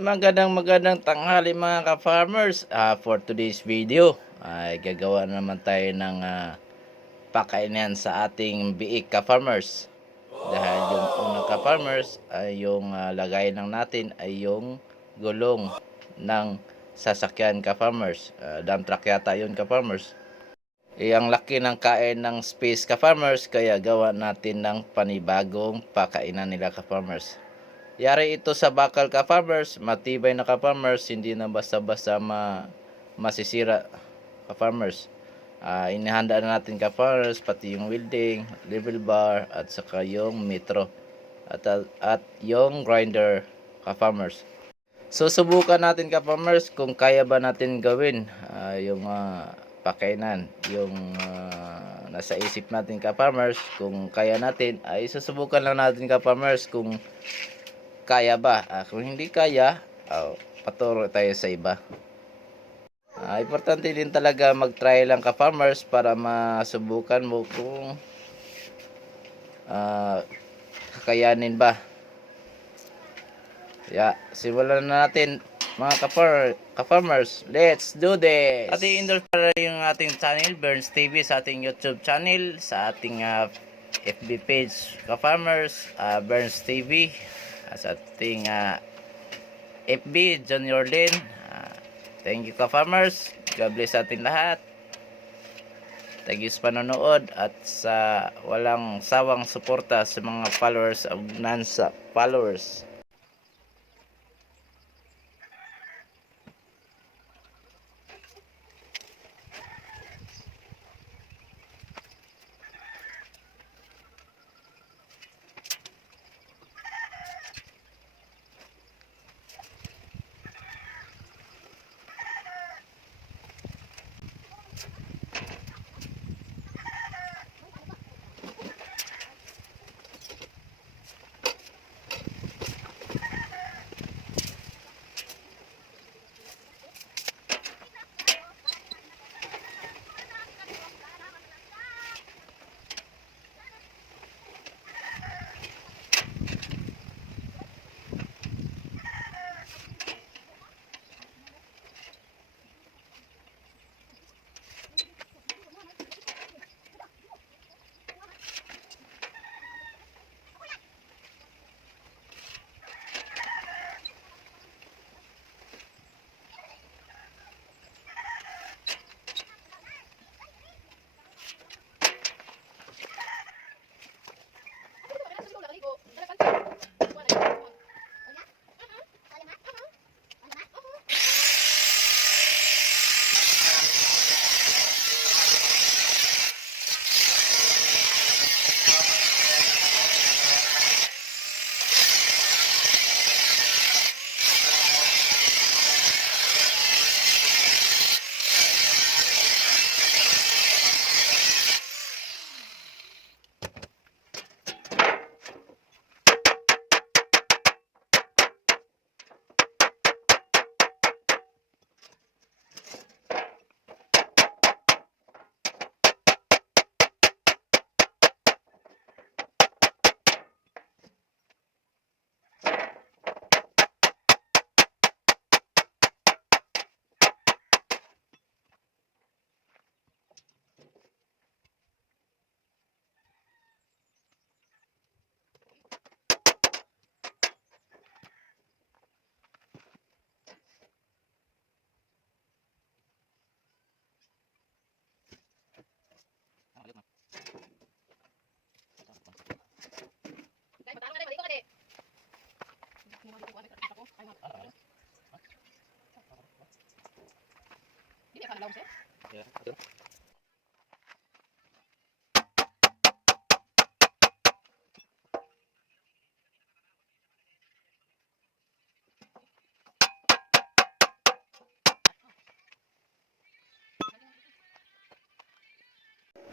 Magandang tanghali mga ka-farmers. For today's video ay gagawa naman tayo ng pakainan sa ating biik ka-farmers. Dahil yung unang ka-farmers ay yung lagay lang natin ay yung gulong ng sasakyan ka-farmers. Dump truck yata yun ka-farmers. Ang laki ng kain ng space ka-farmers, kaya gawa natin ng panibagong pakainan nila ka-farmers. Yari ito sa bakal ka-farmers, matibay na ka-farmers, hindi na basta-basta masisira ka-farmers. Inihanda na natin ka-farmers, pati yung welding, level bar, at saka yung metro. At yung grinder ka-farmers. Susubukan natin ka-farmers kung kaya ba natin gawin yung pakainan. Yung nasa isip natin ka-farmers, kung kaya natin, ay susubukan lang natin ka-farmers kung kaya ba. Kung hindi kaya, paturo tayo sa iba. Importante din talaga mag-try lang ka-farmers para masubukan mo kung kakayanin ba. Simulan na natin mga ka-farmers. Let's do this! At i-endorse para yung ating channel, Burns TV, sa ating YouTube channel, sa ating FB page ka-farmers, Burns TV, sa ating FB, John Yorlin. Thank you ka-farmers. God bless sa ating lahat. Thank you sa panonood at sa walang sawang suporta sa mga followers of Nansa followers.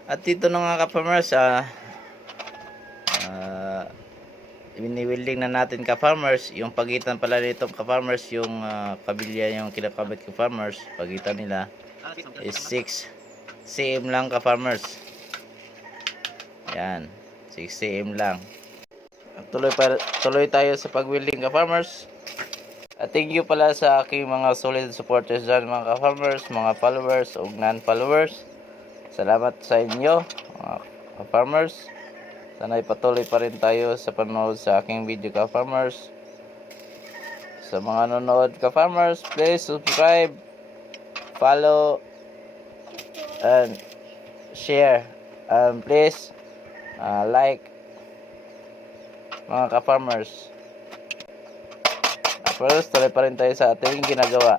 At dito na nga ka-farmers, wini-welding na natin ka-farmers. Yung pagitan pala nitong ka-farmers, yung kabilya yung kinakabit ka-farmers, pagitan nila is 6 cm lang ka-farmers. Yan, 6 cm lang. Tuloy tayo sa pag-welding ka-farmers. At thank you pala sa aking mga solid supporters dyan, mga ka-farmers, mga followers o non-followers. Salamat sa inyo, mga ka-farmers. Sana'y patuloy pa rin tayo sa panonood sa aking video, ka-farmers. Sa mga nanonood, ka-farmers, please subscribe, follow, and share. And please like, mga ka-farmers. First, tuloy pa rin tayo sa ating ginagawa.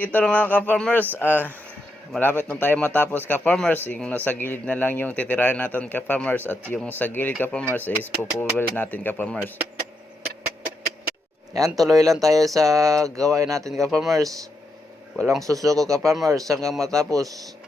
Dito na mga ka-farmers, malapit na tayo matapos, ka-farmers. Yung nasa gilid na lang yung titirahin natin, ka-farmers. At yung sa gilid, ka-farmers, is pupuwel natin, ka-farmers. Yan, tuloy lang tayo sa gawain natin, ka-farmers. Walang susuko, ka-farmers, hanggang matapos.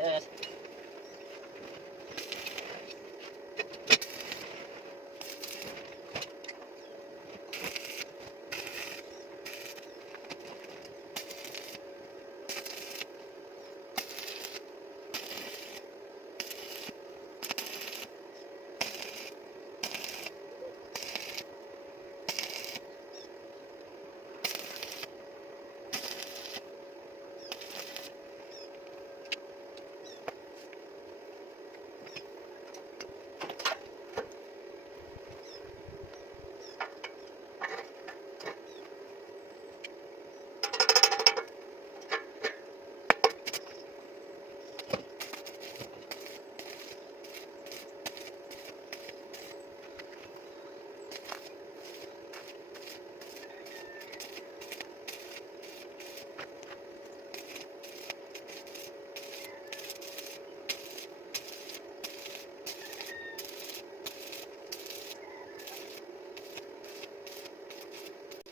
Yes.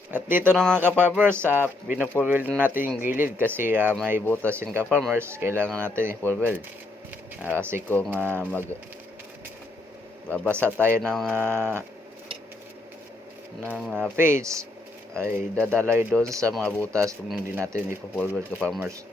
At dito na mga ka-farmers, pinufull weld natin yung gilid kasi may butas yung ka-farmers. Kailangan natin i-full weld. Kasi kung babasa tayo ng page, ay dadalay doon sa mga butas kung hindi natin i-full weld, ka-farmers.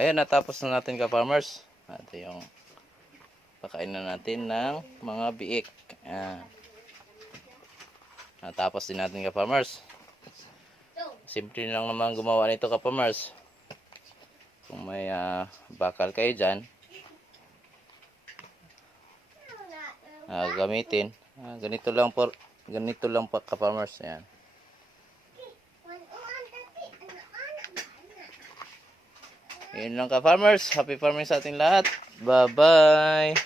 Ayan, natapos na natin ka-farmers. Ito yung pakainan natin ng mga biik. Ayan. Natapos din natin ka-farmers. Simple lang naman gumawa nito ka-farmers. Kung may bakal kayo dyan, gamitin. Ganito lang po ka-farmers. Ayan. Yun lang ka-farmers. Happy farming sa ating lahat. Bye-bye.